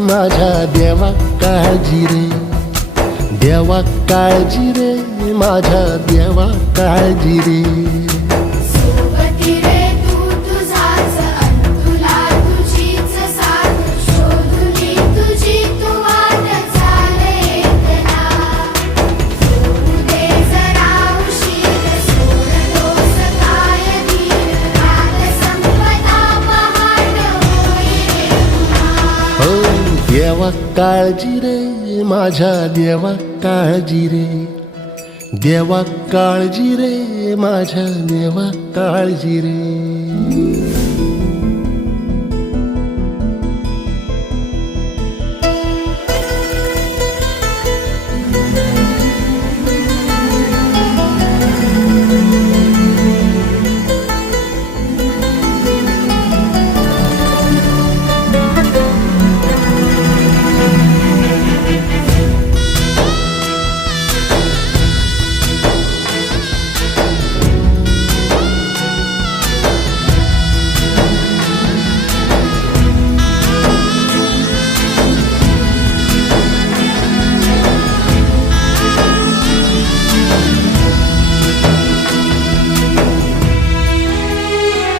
माझ्या देवा काळजी रे, देवा काळजी रे, माझ्या देवा काळजी रे. सोबती रे तू तुझाच अंतुला तुझीच साथ शोधुनी तुझी तू वाट चाले एकला. सोडू दे जरा उशीर सोडतोस काय धीर रात संपता पहाट होई रे पुन्हा. हो देवा काळजी रे, माझ्या देवा काळजी रे, देवा काळजी रे, माझ्या देवा काळजी रे.